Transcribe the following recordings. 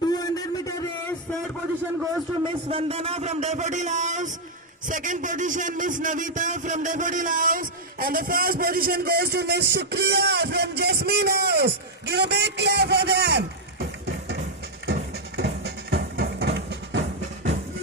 200-meter race, third position goes to Miss Vandana from Daffodil House. Second position Miss Navita from Daffodil House. And the first position goes to Miss Shukriya from Jasmine House. Give a big clap for them.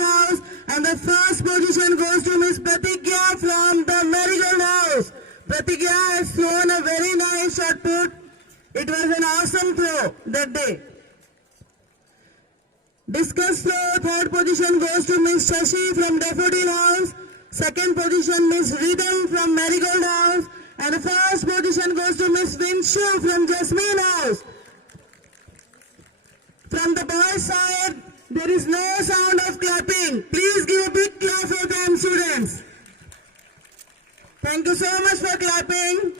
House. And the first position goes to Miss Pratigya from the Marigold House. Pratigya has thrown a very nice shot put. It was an awesome throw that day. Discus throw, third position goes to Miss Shashi from Daffodil House. Second position Miss Rhythm from Marigold House. And the first position goes to Miss Vinshu from Jasmine House. From the boys' side, there is no sound of clapping. Please give a big clap for them, students. Thank you so much for clapping.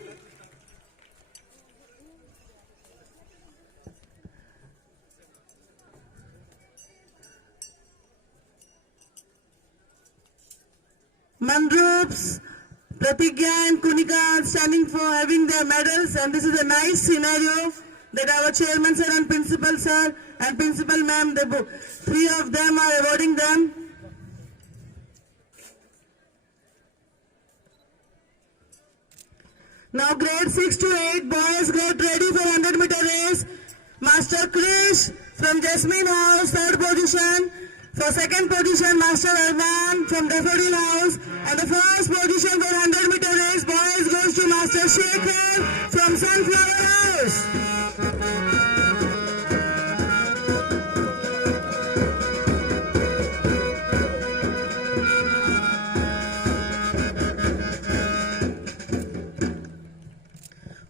Mandrups, Pratigya and Kunika are standing for having their medals, and this is a nice scenario that our chairman sir and principal sir and principal ma'am, three of them are awarding them. Now grade 6 to 8 boys get ready for 100-meter race. Master Krish from Jasmine House, third position. For second position, Master Arman from Daffodil House. And the first position for 100-meter race, boys, goes to Master Shekhar from Sunflower House.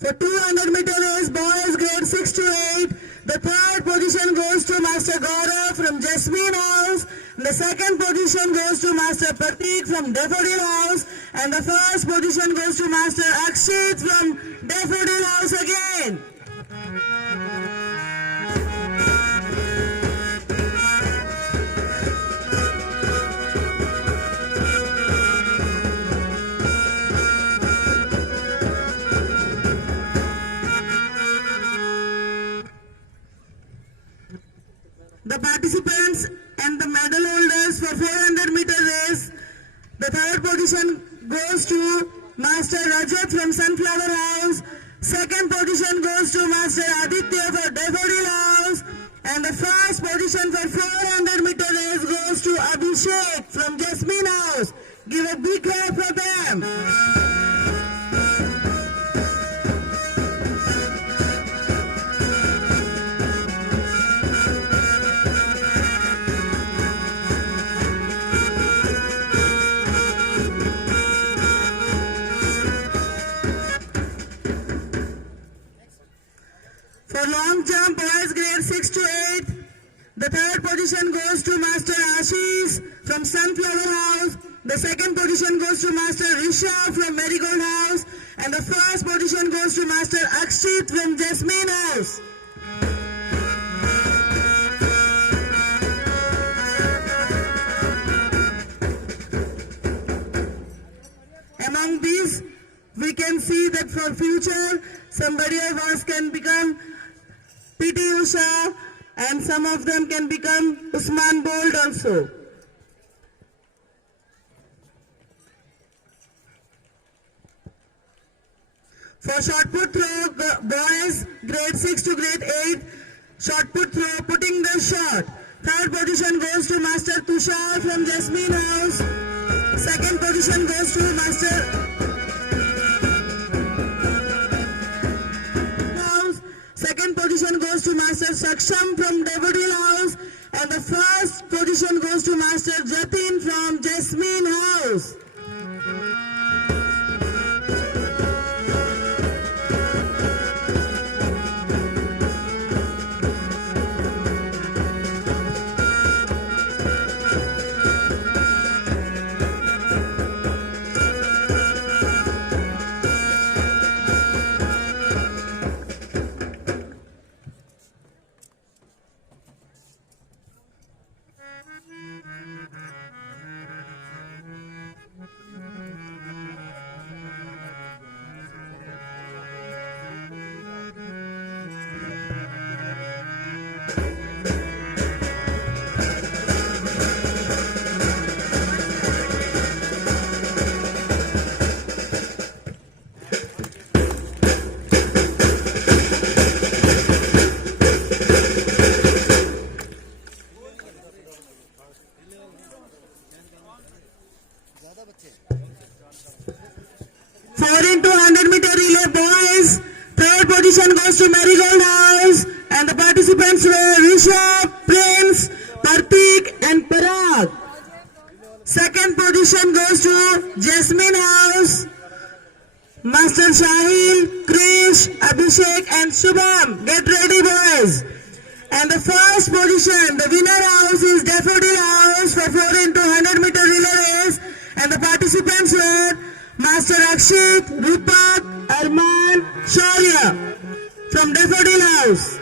For 200-meter race, boys, grade 6 to 8. The third position goes to Master Gaurav from Jasmine House. The second position goes to Master Pratik from Daffodil House. And the first position goes to Master Akshit from Daffodil House again. The participants and the medal holders for 400-meter race, the third position goes to Master Rajat from Sunflower House. Second position goes to Master Aditya for Daffodil House. And the first position for 400-meter race goes to Abhishek from Jasmine House. Give a big clap for them. For long jump, boys grade 6 to 8, the third position goes to Master Ashish from Sunflower House. The second position goes to Master Risha from Marigold House. And the first position goes to Master Akshit from Jasmine House. Among these, we can see that for future, somebody of us can become P.T. Usha, and some of them can become Usman Bolt also. For shot put throw, boys grade 6 to grade 8, shot put throw, putting the shot. Third position goes to Master Tushar from Jasmine House. Second position goes to Master Second position goes to Master Saksham from Daffodil House. And the first position goes to Master Jatin from Jasmine House. third position goes to Marigold House and the participants were Rishabh, Prince, Partik and Parag. Second position goes to Jasmine House, Master Shahil, Krish, Abhishek and Shubham. Get ready boys. And the first position, the winner house is Daffodil House for 4 into 100 meter relay race. And the participants were Master Akshit, Rupak, Arman, Shaurya from Daffodil House.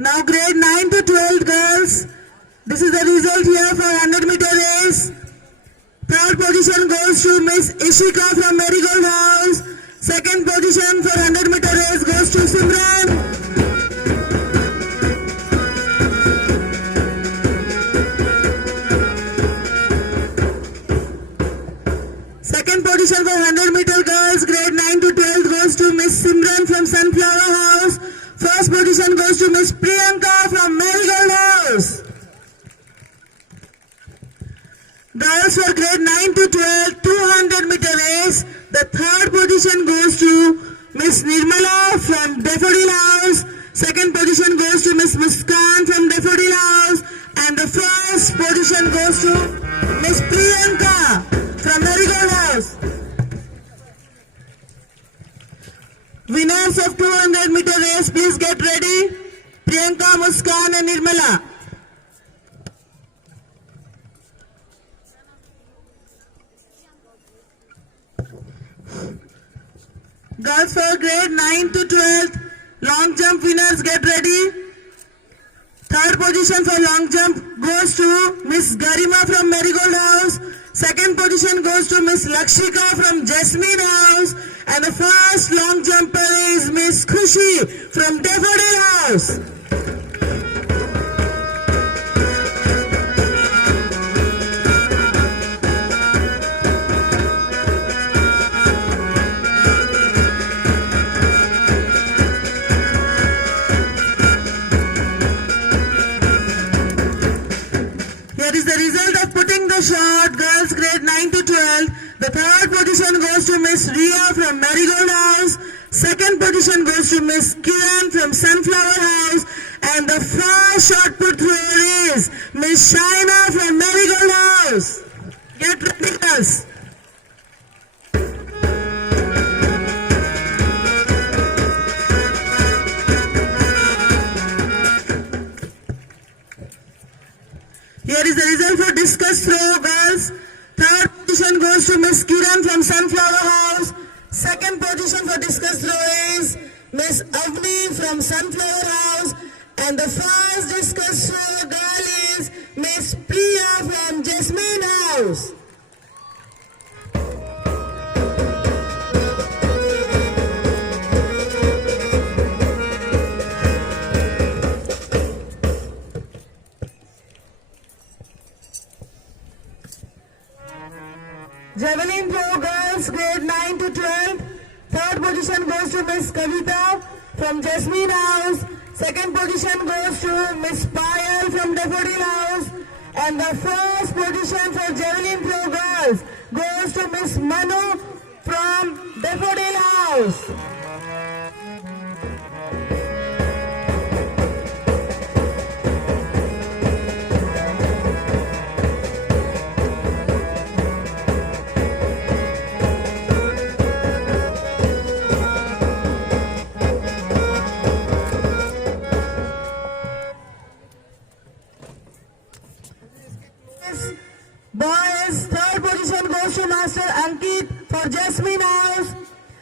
Now grade 9 to 12 girls, this is the result here for 100 meter race. Third position goes to Miss Ishika from Marigold House. Second position for 100 meter race goes to Simran. Second position for 100 meter girls, grade 9 to 12 goes to Miss Simran from Sunflower House. First position goes to Miss Priyanka from Marigold House. Girls for grade 9 to 12, 200 meter race. The third position goes to Miss Nirmala from Daffodil House. Second position goes to Miss Muskan from Daffodil House. And the first position goes to Miss Priyanka from Marigold House. Winners of 200 meter race, please get ready. Priyanka, Muskan and Nirmala. Girls for grade 9 to 12, long jump winners, get ready. Third position for long jump goes to Miss Garima from Marigold House. Second position goes to Miss Lakshika from Jasmine House. And the first long jumper is Miss Khushi from Daffodil House. Here is the result of putting the shot. Girls grade 9 to 12. The third position goes to Miss Ria from Marigold House. Second position goes to Miss Kiran from Sunflower House. And the first shot put through is Miss Shaina from Marigold House. Get ready, girls. Here is the result for discus throw, girls. Third position goes to Miss Kiran from Sunflower House. Second position for discus throw is Miss Avni from Sunflower House. And the first discus throw girl is Miss Priya from Jasmine House. Javelin throw girls grade 9 to 12. Third position goes to Miss Kavita from Jasmine House. Second position goes to Miss Payal from Daffodil House. And the first position for javelin throw girls goes to Miss Manu from Daffodil House. Master Ankit for Jasmine House.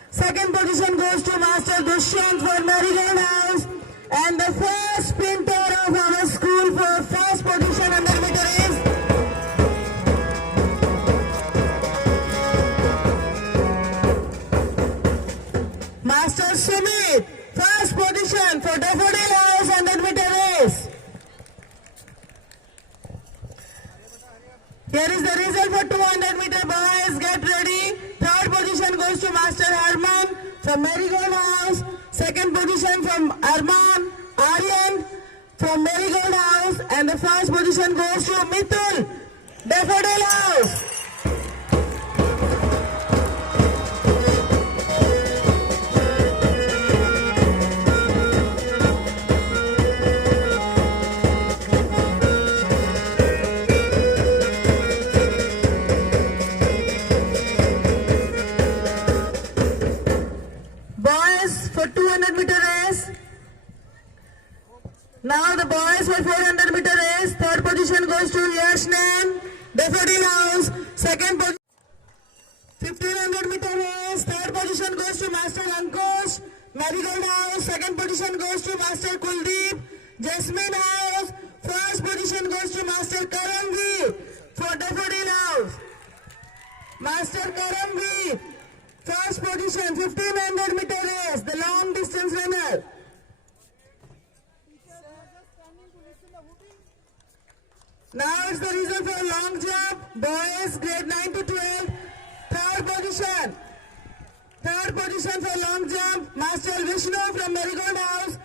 Second position goes to Master Dushyant for Marigold House. And the first sprinter of our school for first position 100 meter is Master Sumit. First position for Daffodil House 100 meter race. Here is the result for 200 meter boys. Get ready. Third position goes to Master Arman from Marigold House. Second position from Aryan from Marigold House. And the first position goes to Mithul, Daffodil House. For 200 meter race. Now the boys for 400 meter race. Third position goes to Yashnan, Daffodil House. Second position 1500 meter race. Third position goes to Master Ankush, Marigold House. Second position goes to Master Kuldeep, Jasmine House. First position goes to Master Karamvi for Daffodil House. Master Karamvi. First position, 1500 meter race, the long distance runner. Now it's the result for long jump. Boys, grade 9 to 12. Third position. Third position for long jump, Master Vishnu from Marigold House.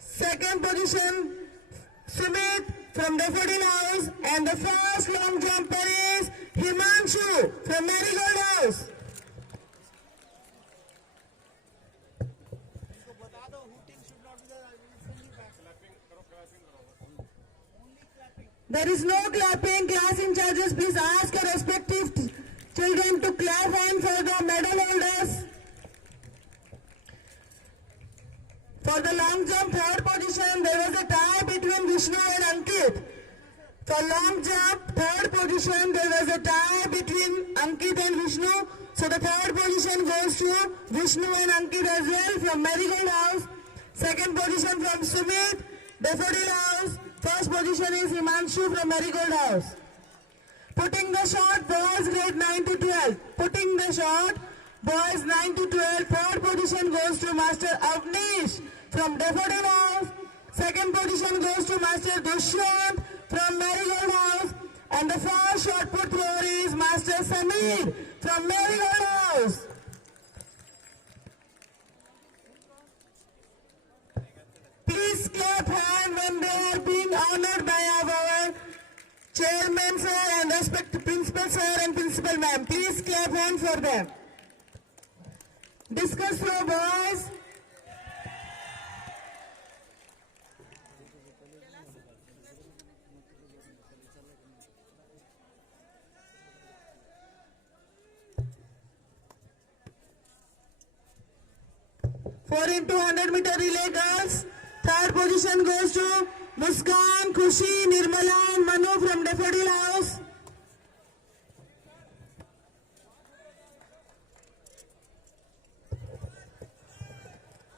Second position, Sumit from Daffodil House. And the first long jumper is Himanshu from Marigold House. There is no clapping. Class in charges, please ask your respective children to clap hand for the medal holders. For the long jump third position, there was a tie between Vishnu and Ankit. For long jump third position, there was a tie between Ankit and Vishnu. So the third position goes to Vishnu and Ankit as well from Marigold House. Second position from Sumit, Daffodil House. First position is Himanshu from Marigold House. Putting the shot, boys grade 9 to 12. Putting the shot, boys 9 to 12. Third position goes to Master Avnish from Daffodil House. Second position goes to Master Dushyant from Marigold House. And the first shot put thrower is Master Samir from Marigold House. Please clap hand when they are being honored by our chairman sir and respected principal sir and principal ma'am. Please clap hand for them. Discuss throw, boys. Four into 100 meter relay girls. Third position goes to Muskan, Khushi, Nirmala and Manu from Daffodil House.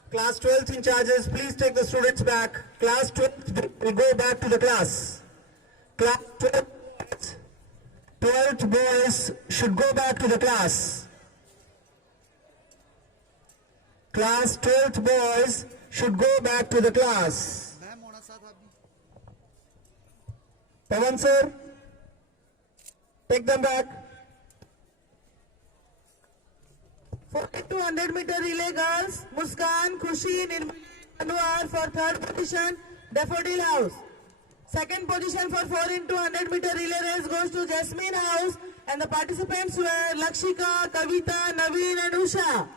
Class 12th in charges, please take the students back. Class 12th will go back to the class. Class 12th boys should go back to the class. Class 12th boys should go back to the class. Pawan sir, take them back. 4x200 meter relay girls, Muskan, Khushi, Nirmala for third position, Daffodil House. Second position for 4x100 meter relay race goes to Jasmine House, and the participants were Lakshika, Kavita, Naveen and Usha.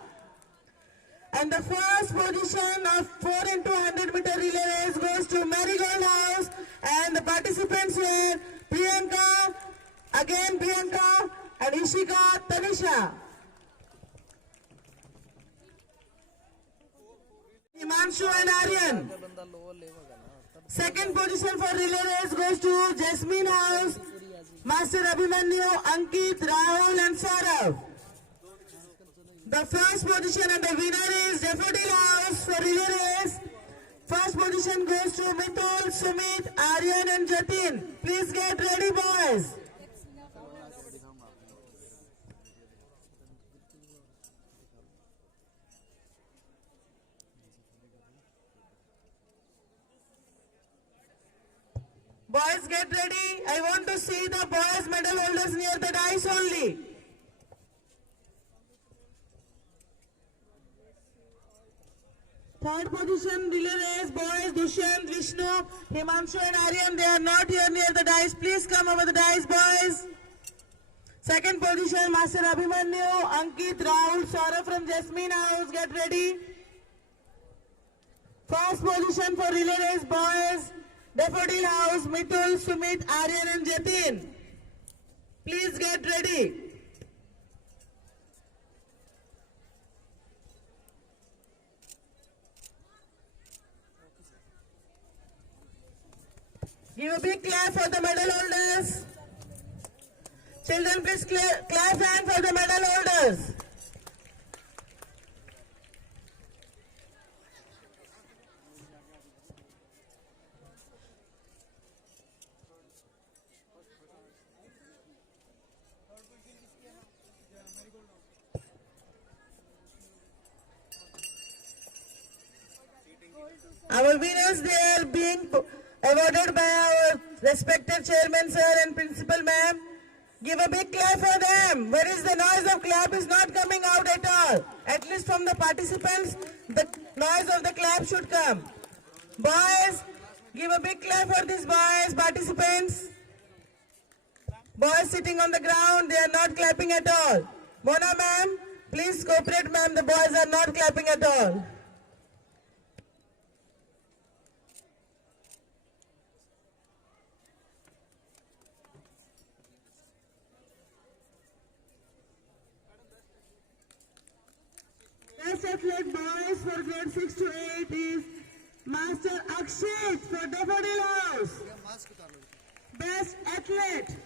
And the first position of 4x100 meter relay race goes to Marigold House, and the participants were Priyanka, again Priyanka, and Ishika, Tanisha. Himanshu and Aryan. Second position for relay race goes to Jasmine House. Master Abhimanyu, Ankit, Rahul and Saurav. The first position and the winner is Daffodil House for relay race. First position goes to Mitul, Sumit, Aryan and Jatin. Please get ready, boys. Boys, get ready. I want to see the boys medal holders near the dice only. Third position relay race, boys, Dushyant, Vishnu, Himanshu and Aryan, they are not here near the dice. Please come over the dice, boys. Second position, Master Abhimanyu, Ankit, Rahul, Saurav from Jasmine House, get ready. First position for relay race, boys, Daffodil House, Mitul, Sumit, Aryan and Jatin. Please get ready. Give a big clap for the medal holders. Children, please clap hand for the medal holders. Our winners, they are being awarded by our respected chairman sir and principal ma'am. Give a big clap for them. Where is the noise of clap is not coming out at all. At least from the participants, the noise of the clap should come. Boys, give a big clap for these boys, participants. Boys sitting on the ground, they are not clapping at all. Mona ma'am, please cooperate ma'am, the boys are not clapping at all. Best athlete boys for grade 6 to 8 is Master Akshit for Daffodil House. Best athlete.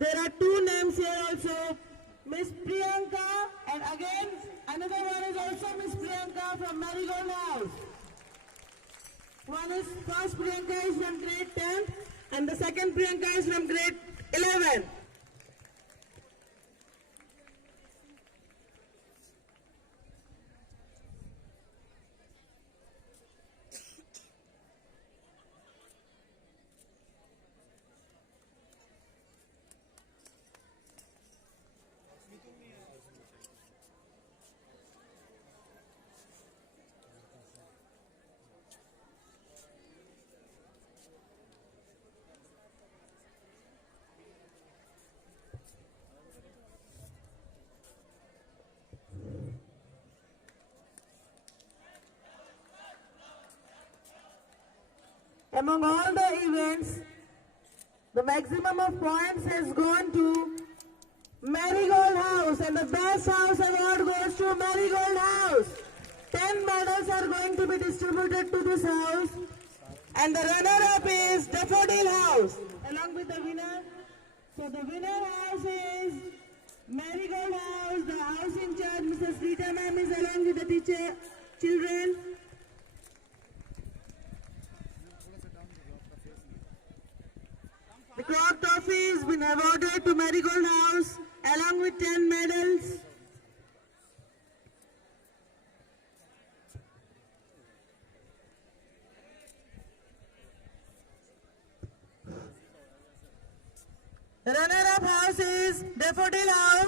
There are two names here also. Miss Priyanka and again another one is also Miss Priyanka from Marigold House. One is first Priyanka is from grade 10 and the second Priyanka is from grade 11. Among all the events, the maximum of points has gone to Marigold House and the best house award goes to Marigold House. 10 medals are going to be distributed to this house and the runner-up is Daffodil House along with the winner. So the winner house is Marigold House. The house in charge, Mrs. Rita ma'am, is along with the teacher, children. The clock trophy has been awarded to Marigold House along with 10 medals. Runner-up house is Daffodil House.